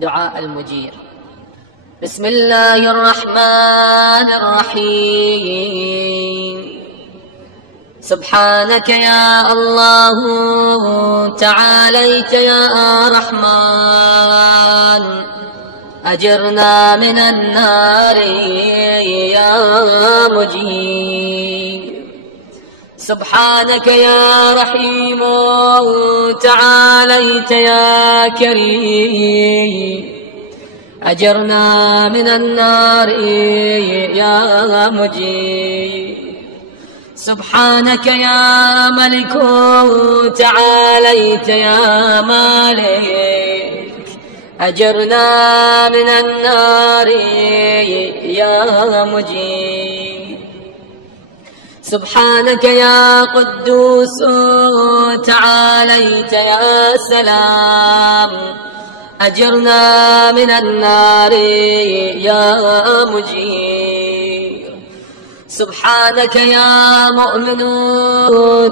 دعاء المجير. بسم الله الرحمن الرحيم. سبحانك يا الله تعاليت يا رحمن، أجرنا من النار يا مجير. سبحانك يا رحيم تعاليت يا كريم، أجرنا من النار يا مجير. سبحانك يا ملك تعاليت يا مالك، أجرنا من النار يا مجير. سبحانك يا قدوس تعاليت يا سلام، أجرنا من النار يا مجير. سبحانك يا مؤمن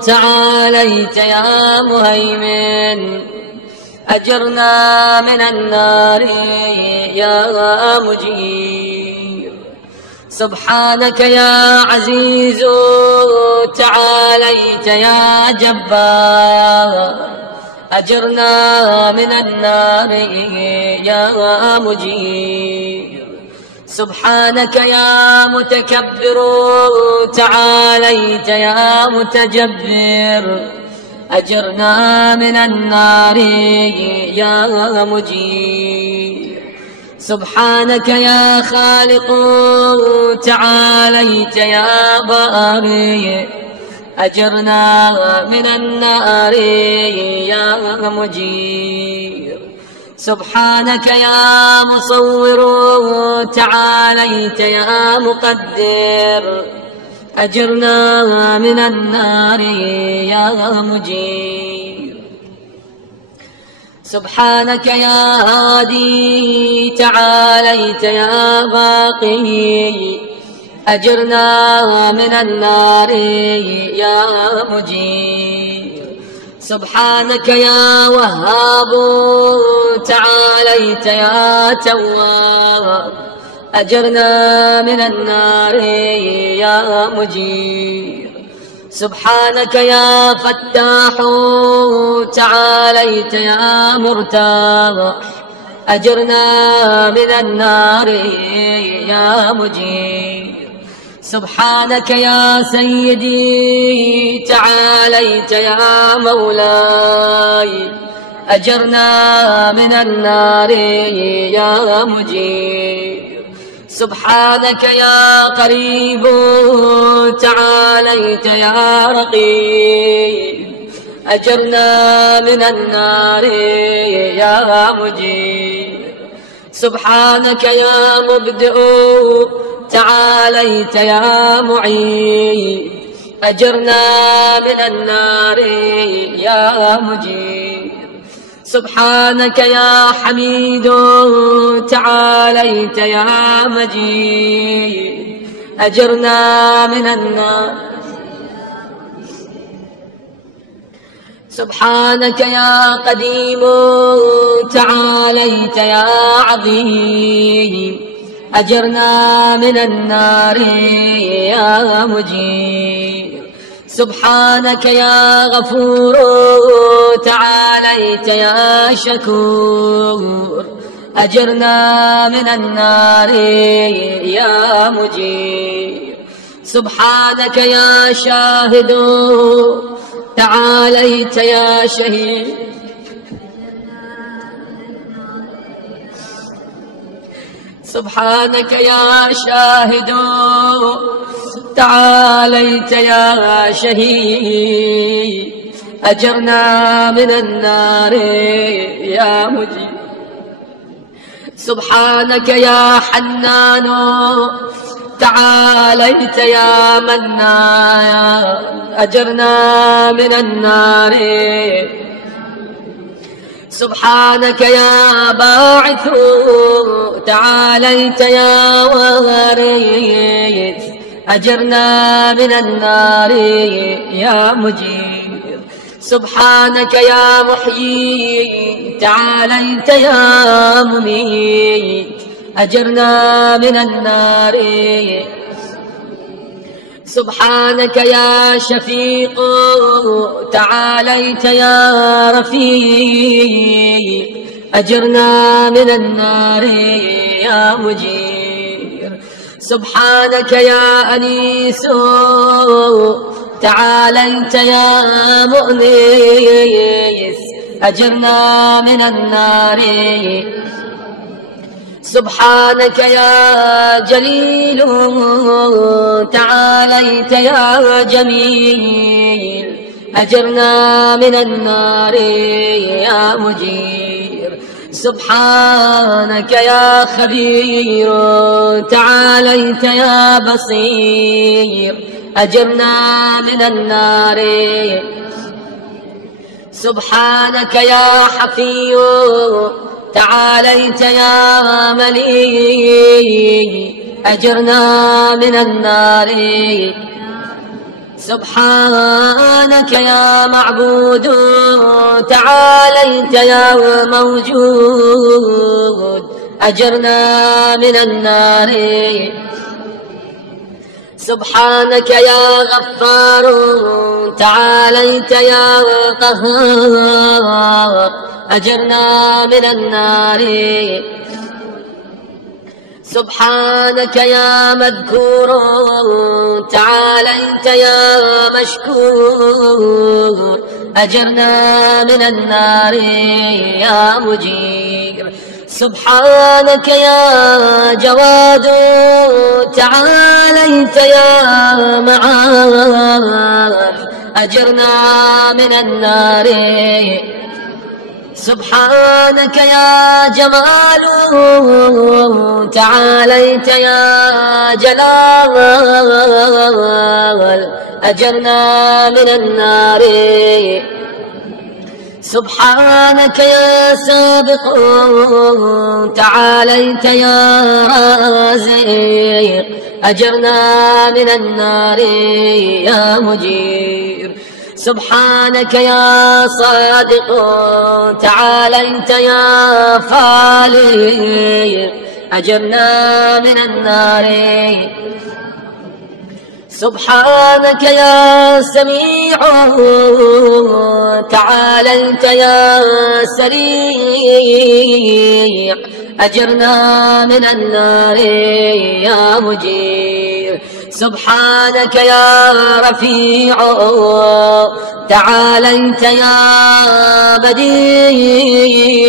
تعاليت يا مهيمن، أجرنا من النار يا مجير. سبحانك يا عزيز تعاليت يا جبار، أجرنا من النار يا مجير. سبحانك يا متكبر تعاليت يا متجبر، أجرنا من النار يا مجير. سبحانك يا خالق تعاليت يا بارئ، أجرنا من النار يا مجير. سبحانك يا مصور تعاليت يا مقدر، أجرنا من النار يا مجير. سبحانك يا هادي تعاليت يا باقي، أجرنا من النار يا مجير. سبحانك يا وهاب تعاليت يا تواب، أجرنا من النار يا مجير. سبحانك يا فتاح تعاليت يا مرتاح، أجرنا من النار يا مجير. سبحانك يا سيدي تعاليت يا مولاي، أجرنا من النار يا مجير. سبحانك يا قريب تعاليت يا رقيب، أجرنا من النار يا مجير. سبحانك يا مبدئ تعاليت يا معيد، أجرنا من النار يا مجير. سبحانك يا حميد تعاليت يا مجيد، أجرنا من النار. سبحانك يا قديم تعاليت يا عظيم، أجرنا من النار يا مجير. سبحانك يا غفور تعاليت يا شكور، أجرنا من النار يا مجير. سبحانك يا شاهد تعاليت يا شهيد، سبحانك يا شاهد تعاليت يا شهيد، أجرنا من النار يا مجير. سبحانك يا حنان تعاليت يا منان، أجرنا من النار. سبحانك يا باعث تعاليت يا وارث، أجرنا من النار يا مجير. سبحانك يا محيي تعاليت يا مميت أجرنا من النار. سبحانك يا شفيق تعاليت يا رفيق أجرنا من النار يا مجير. سبحانك يا أنيس تعاليت يا مؤنس أجرنا من النار. سبحانك يا جليل تعاليت يا جميل أجرنا من النار يا مجير. سبحانك يا خبير تعاليت يا بصير أجرنا من النار. سبحانك يا حفي تعاليت يا مليك أجرنا من النار. سبحانك يا معبود تعاليت يا موجود أجرنا من النار. سبحانك يا غفار تعاليت يا قهار أجرنا من النار. سبحانك يا مذكور تعاليت يا مشكور أجرنا من النار يا مجير. سبحانك يا جواد تعاليت يا معاذ أجرنا من النار. سبحانك يا جمال تعاليت يا جلال أجرنا من النار. سبحانك يا سابق تعاليت يا رازق أجرنا من النار يا مجير. سبحانك يا صادق تعاليت يا فالق أجرنا من النار. سبحانك يا سميع تعاليت يا سريع أجرنا من النار يا مجير. سبحانك يا رفيع تعاليت يا بديع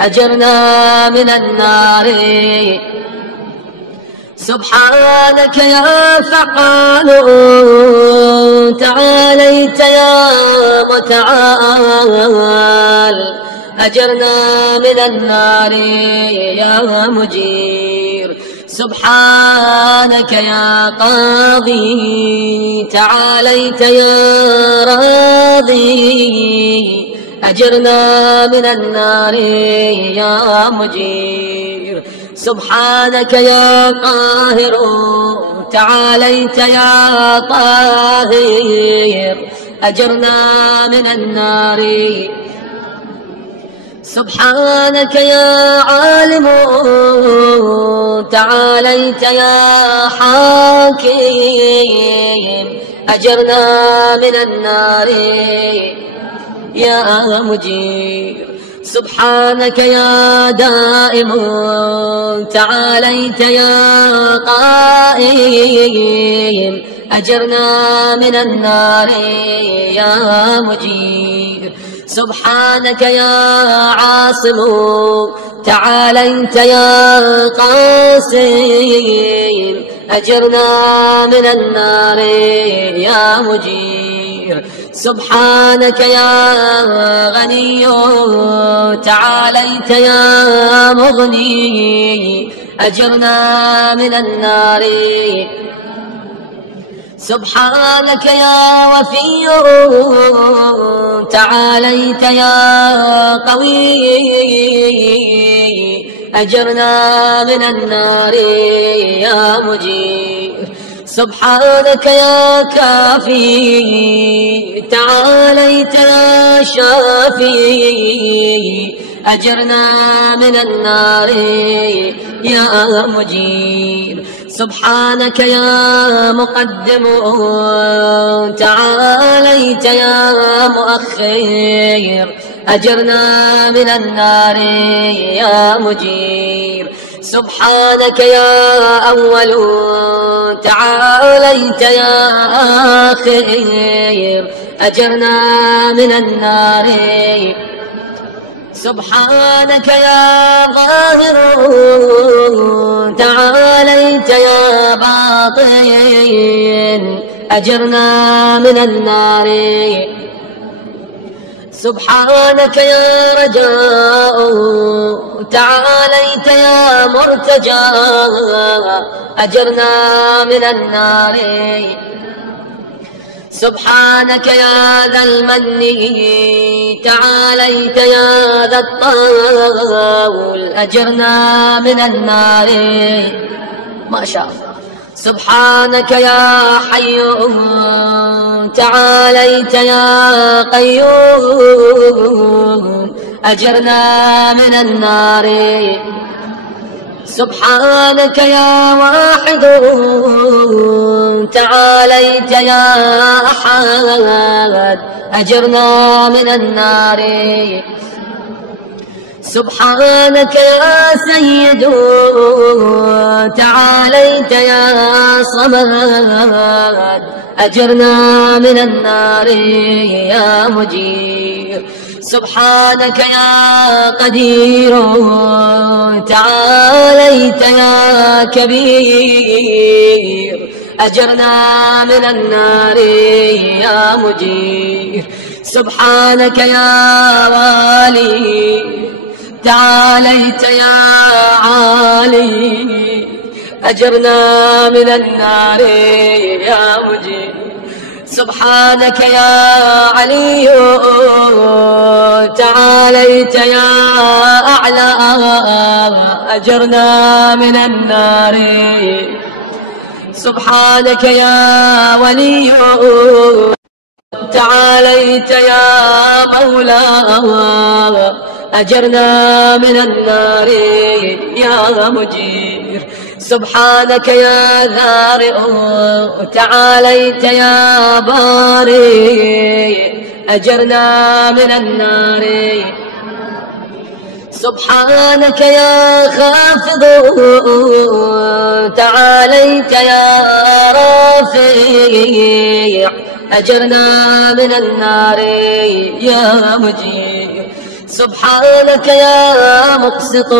أجرنا من النار. سبحانك يا فعال تعاليت يا متعال أجرنا من النار يا مجير. سبحانك يا قاضي تعاليت يا راضي أجرنا من النار يا مجير. سبحانك يا قاهر تعاليت يا طاهر أجرنا من النار. سبحانك يا عالم تعاليت يا حاكم أجرنا من النار يا مجير. سبحانك يا دائم تعاليت يا قائم أجرنا من النار يا مجير. سبحانك يا عاصم تعاليت يا قاسم أجرنا من النار يا مجير. سبحانك يا غني تعاليت يا مغني أجرنا من النار. سبحانك يا وفي تعاليت يا قوي أجرنا من النار يا مجير. سبحانك يا كافي تعاليت يا شافي أجرنا من النار يا مجير سبحانك يا مقدم تعاليت يا مؤخر أجرنا من النار يا مجير سبحانك يا أول تعاليت يا آخر أجرنا من النار سبحانك يا ظاهر تعاليت يا باطن أجرنا من النار سبحانك يا رجاء تعاليت يا مرتجى أجرنا من النار سبحانك يا ذا المن تعاليت يا ذا الطول أجرنا من النار ما شاء الله سبحانك يا حي تعاليت يا قيوم أجرنا من النار سبحانك يا واحد تعاليت يا أحد أجرنا من النار سبحانك يا سيد تعاليت يا صمد أجرنا من النار يا مجير سبحانك يا قدير تعاليت يا كبير أجرنا من النار يا مجير سبحانك يا والي تعاليت يا عالي أجرنا من النار يا مجير سبحانك يا علي تعاليت يا أعلى أجرنا من النار سبحانك يا ولي تعاليت يا مولى أجرنا من النار يا مجير سبحانك يا ذارئ تعاليت يا باري أجرنا من النار سبحانك يا خافض تعاليت يا رافع أجرنا من النار يا مجير سبحانك يا مقسط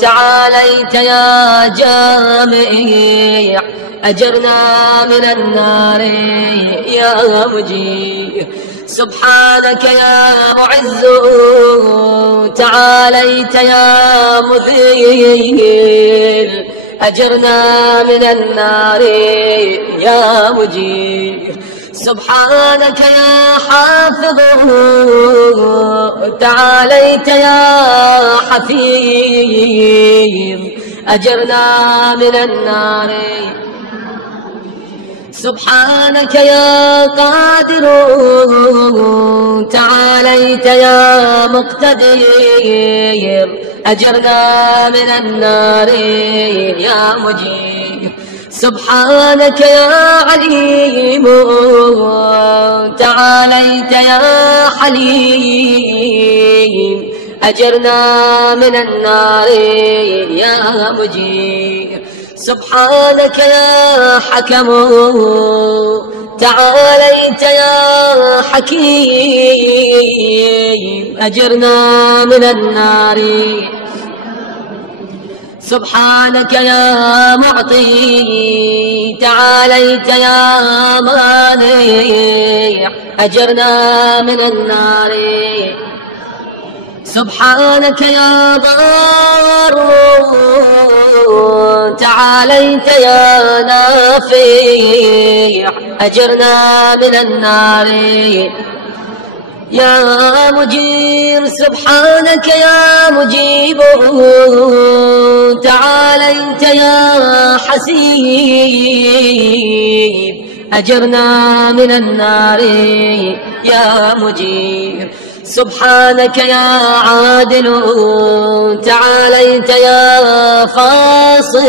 تعاليت يا جامع أجرنا من النار يا مجير سبحانك يا معز تعاليت يا مذل أجرنا من النار يا مجير سبحانك يا حافظ تعاليت يا حفيظ أجرنا من النار سبحانك يا قادر تعاليت يا مقتدر أجرنا من النار يا مجير سبحانك يا عليم تعاليت يا حليم أجرنا من النار يا مجير سبحانك يا حكم تعاليت يا حكيم أجرنا من النار سبحانك يا معطي تعاليت يا مانع أجرنا من النار سبحانك يا ضار تعاليت يا نافع أجرنا من النار يا مجير سبحانك يا مجيب تعاليت يا حسيب أجرنا من النار يا مجير. سبحانك يا عادل تعاليت يا فاصل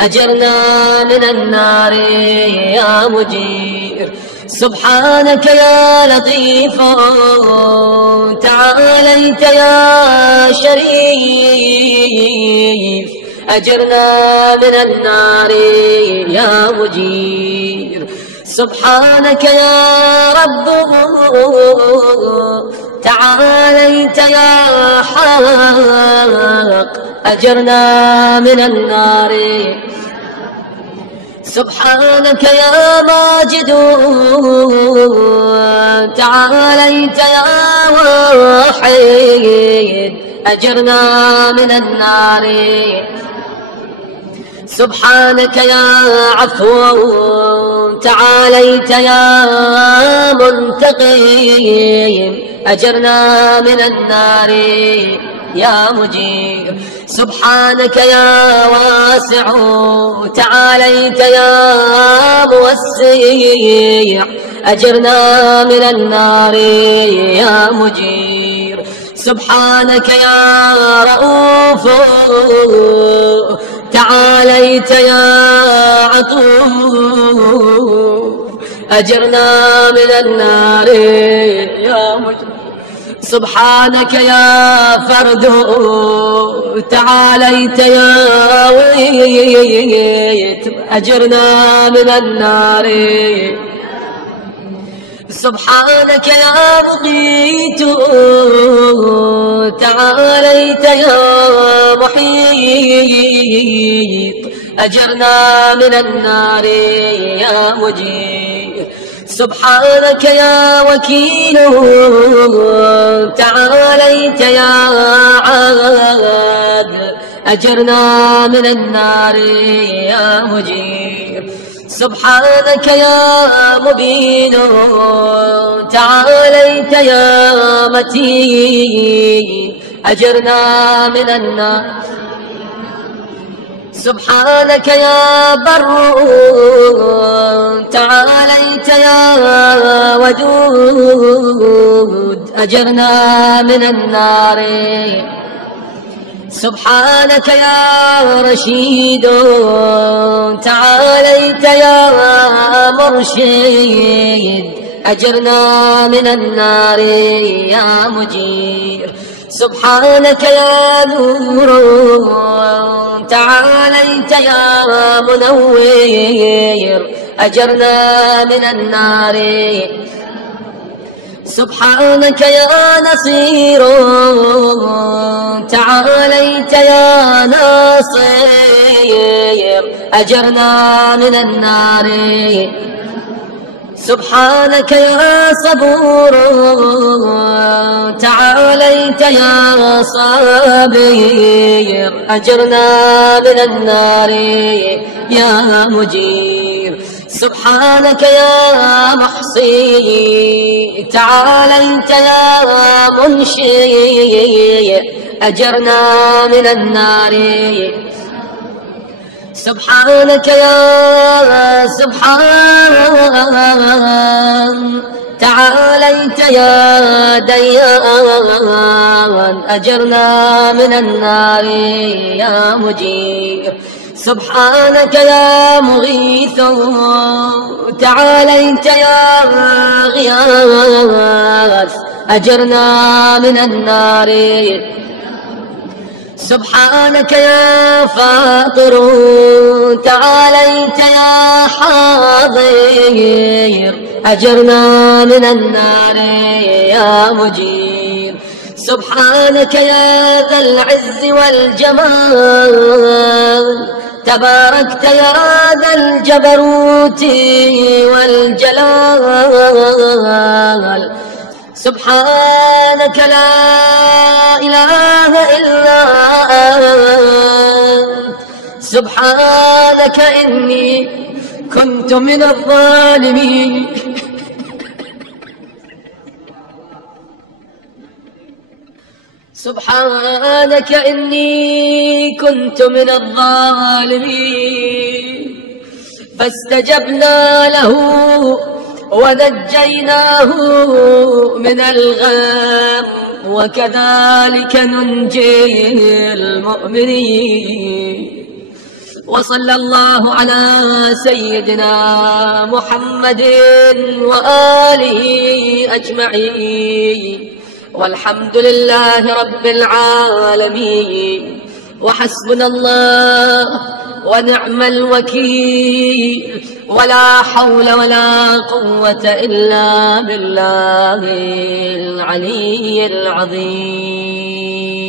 أجرنا من النار يا مجير. سبحانك يا لطيف تعاليت يا شريف أجرنا من النار يا مجير. سبحانك يا رب تعاليت يا حق أجرنا من النار. سبحانك يا ماجد تعاليت يا واحد أجرنا من النار. سبحانك يا عفو تعاليت يا منتقم أجرنا من النار يا مجير. سبحانك يا واسع تعاليت يا موسع أجرنا من النار يا مجير. سبحانك يا رؤوف تعاليت يا عطوف أجرنا من النار يا مجير. سبحانك يا فرد تعاليت يا ويت أجرنا من النار. سبحانك يا مقيت تعاليت يا محيط أجرنا من النار يا مجير. سبحانك يا وكيل تعاليت يا عاد أجرنا من النار يا مجير. سبحانك يا مبين تعاليت يا متين أجرنا من النار. سبحانك يا بر تعاليت يا ودود أجرنا من النار. سبحانك يا رشيد تعاليت يا مرشد أجرنا من النار يا مجير. سبحانك يا نور تعاليت يا منور أجرنا من النار. سبحانك يا نصير تعاليت يا ناصر أجرنا من النار. سبحانك يا صبور تعاليت يا صابر أجرنا من النار يا مجير. سبحانك يا محصي تعاليت يا منشي أجرنا من النار. سبحانك يا سبحان تعاليت يا ديان أجرنا من النار يا مجير. سبحانك يا مغيث تعاليت يا غياث أجرنا من النار. سبحانك يا فاطر تعاليت يا حاضر أجرنا من النار يا مجير. سبحانك يا ذا العز والجمال تباركت يا ذا الجبروت والجلال. سبحانك لا إله إلا أنت سبحانك إني كنت من الظالمين. سبحانك إني كنت من الظالمين فاستجبنا له ونجيناه من الغم وكذلك ننجي المؤمنين. وصلى الله على سيدنا محمد وآله أجمعين والحمد لله رب العالمين. وحسبنا الله ونعم الوكيل ولا حول ولا قوة إلا بالله العلي العظيم.